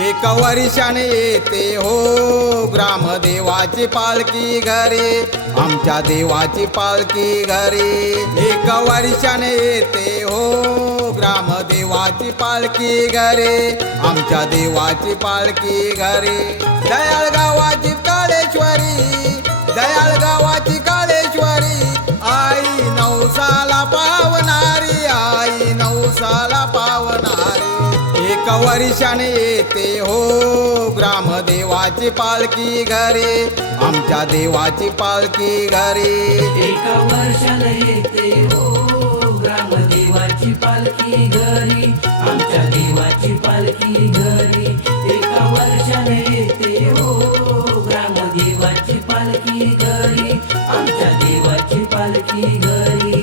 एक वर्षाने येते हो ग्रामदेवाची पालखी घरी, आमच्या देवाची पालखी घरी। एक वर्षाने येते हो ग्रामदेवाची पालखी घरी, आमच्या देवाची पालखी घरी। दयाळ गावाची काळेश्वरी, दयाळ गावाची काळेश्वरी, आई नवसाला पावनारी, आई नवसाला पावनारी। एक वर्षाने येते हो ग्रामदेवाची पालखी घरी, आमच्या देवाची पालखी घरी। एक वर्षाने येते हो ग्रामदेवाची पालखी घरी, आमच्या देवाची पालखी घरी। एक वर्षाने येते हो ग्रामदेवाची पालखी घरी, आमच्या देवाची पालखी घरी।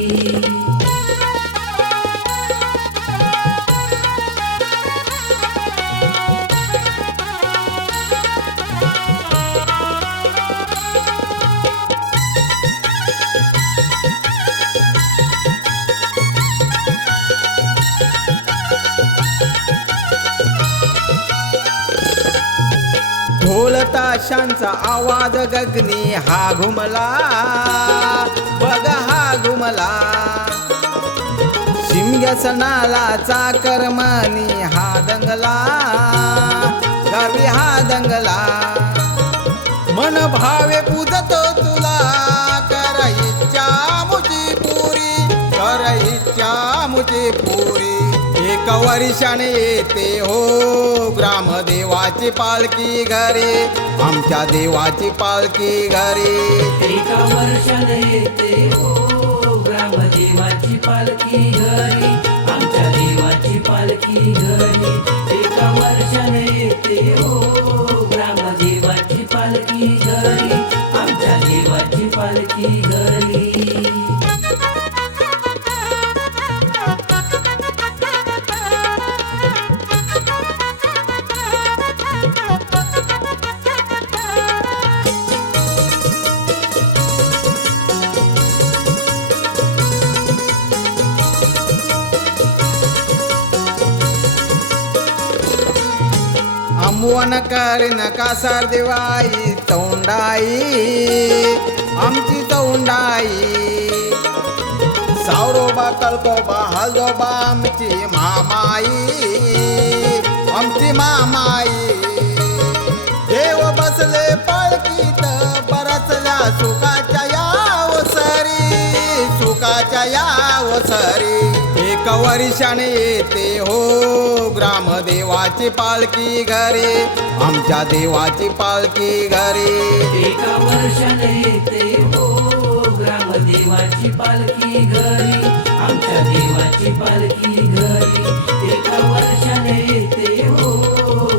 ढोल ताशांचा आवाज गगनी हा घुमला, बघ हा घुमला। शिमग्या सणाला चाकर मनी हा दंगला, गावी हा दंगला। मन भावे पूजतो तुला, कर इच्छा मुझी पुरी, कर इच्छा मुझी पुरी। एक वर्षाने येते हो ग्रामदेवाची पालखी घरी, आमच्या देवाची पालखी घरी। एक वर्षाने येते हो ग्रामदेवाची पालखी घरी, आमच्या देवाची पालखी घरी। एक वर्षाने येते हो ग्रामदेवाची पालखी घरी, आमच्या देवाची पालखी घरी। आंबवन करीन कासार देवाई तोंडाई, आमची तोंडाई। सावरोबा कळकोबा हजोबा आमची मामाई, आमची मामाई। देव बसले पालखीत बरसल्या सुखाच्या यावसरी, सुखाच्या यावसरी। एक वर्षाने येते हो ग्रामदेवाची पालखी घरी, आमच्या देवाची पालखी घरी। एक वर्षाने येते हो ग्रामदेवाची पालखी घरी, आमच्या देवाची पालखी घरी। एक वर्षाने येते हो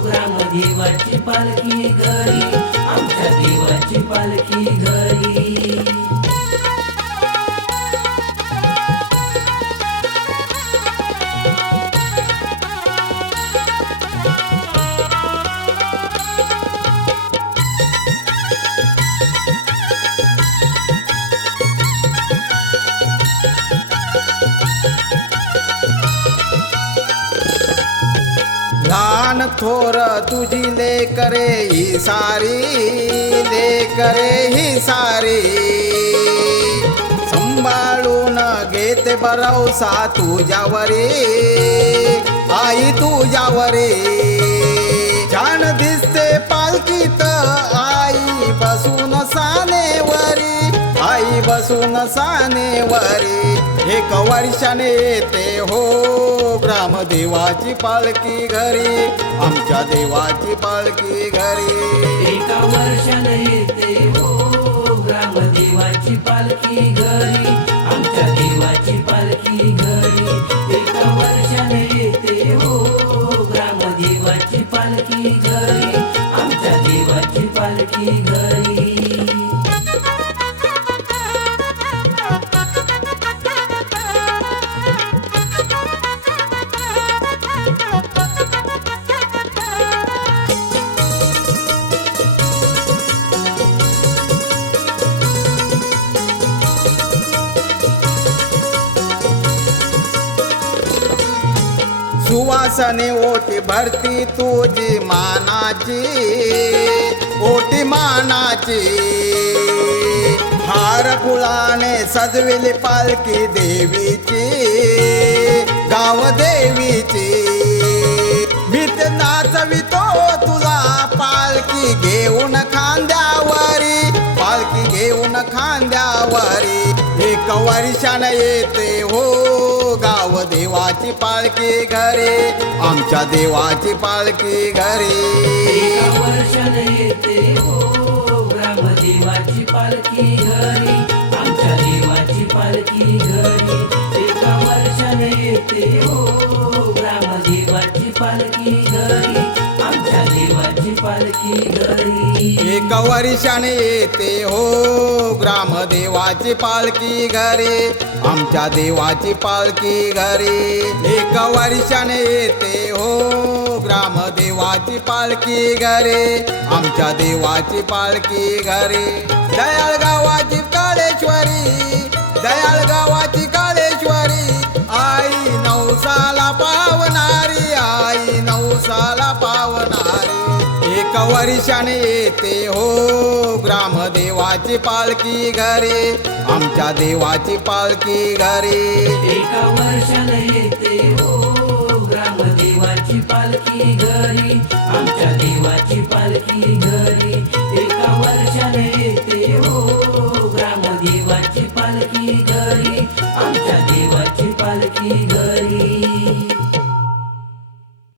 ग्रामदेवाची पालखी घरी, आमच्या देवाची पालखी घरी। लहान थोर तुझी लेकरे ही सारी, लेकरे ही सारी। संभाळून घेते भरवसा तुझ्यावरी, आई तुझ्यावरी। छान दिसते पालखीत आई बसून सानेवरी, आई बसून सानेवरी। एक वर्षाने येते हो ग्रामदेवाची पालखी घरी, आमच्या देवाची पालखी घरी। एक वर्षाने येते हो ग्रामदेवाची पालखी घरी, आमच्या देवाची पालखी घरी। एक वर्षाने येते हो ग्रामदेवाची पालखी घरी, आमच्या देवाची पालखी घरी। सुवासने ओटी भरती तुझी मानाची, ओटी मानाची. हार फुलाने सजविली पालखी देवीची, गाव देवीची. मी ते नाचवितो तुला पालखी घेऊन खांद्यावरी, पालखी घेऊन खांद्यावरी. एक वर्षानं येते हो गाव देवाची पालखी घरी, आमच्या देवाची पालखी घरी. एका वर्षाने येते हो ग्रामदेवाची पालखी घरी, आमच्या देवाची पालखी घरी. एका वर्षाने येते हो ग्रामदेवाची पालखी घरी, आमच्या देवाची पालखी घरी. एक वर्षाने येते हो ग्रामदेवाची पालखी घरी, आमच्या देवाची पालखी घरी. एक वर्षाने येते हो ग्रामदेवाची पालखी घरी, आमच्या देवाची पालखी घरी. दयाळ गावाची काळेश्वरी, दयाळ गावाची काळेश्वरी. आई नवसाला पावणारी, आई नवसाला पावणारी. एक वर्षाने येते हो ग्रामदेवाची पालखी घरी, आमच्या देवाची पालखी घरी. एका वर्षाने येते हो ग्रामदेवाची पालखी घरी, आमच्या देवाची पालखी घरी.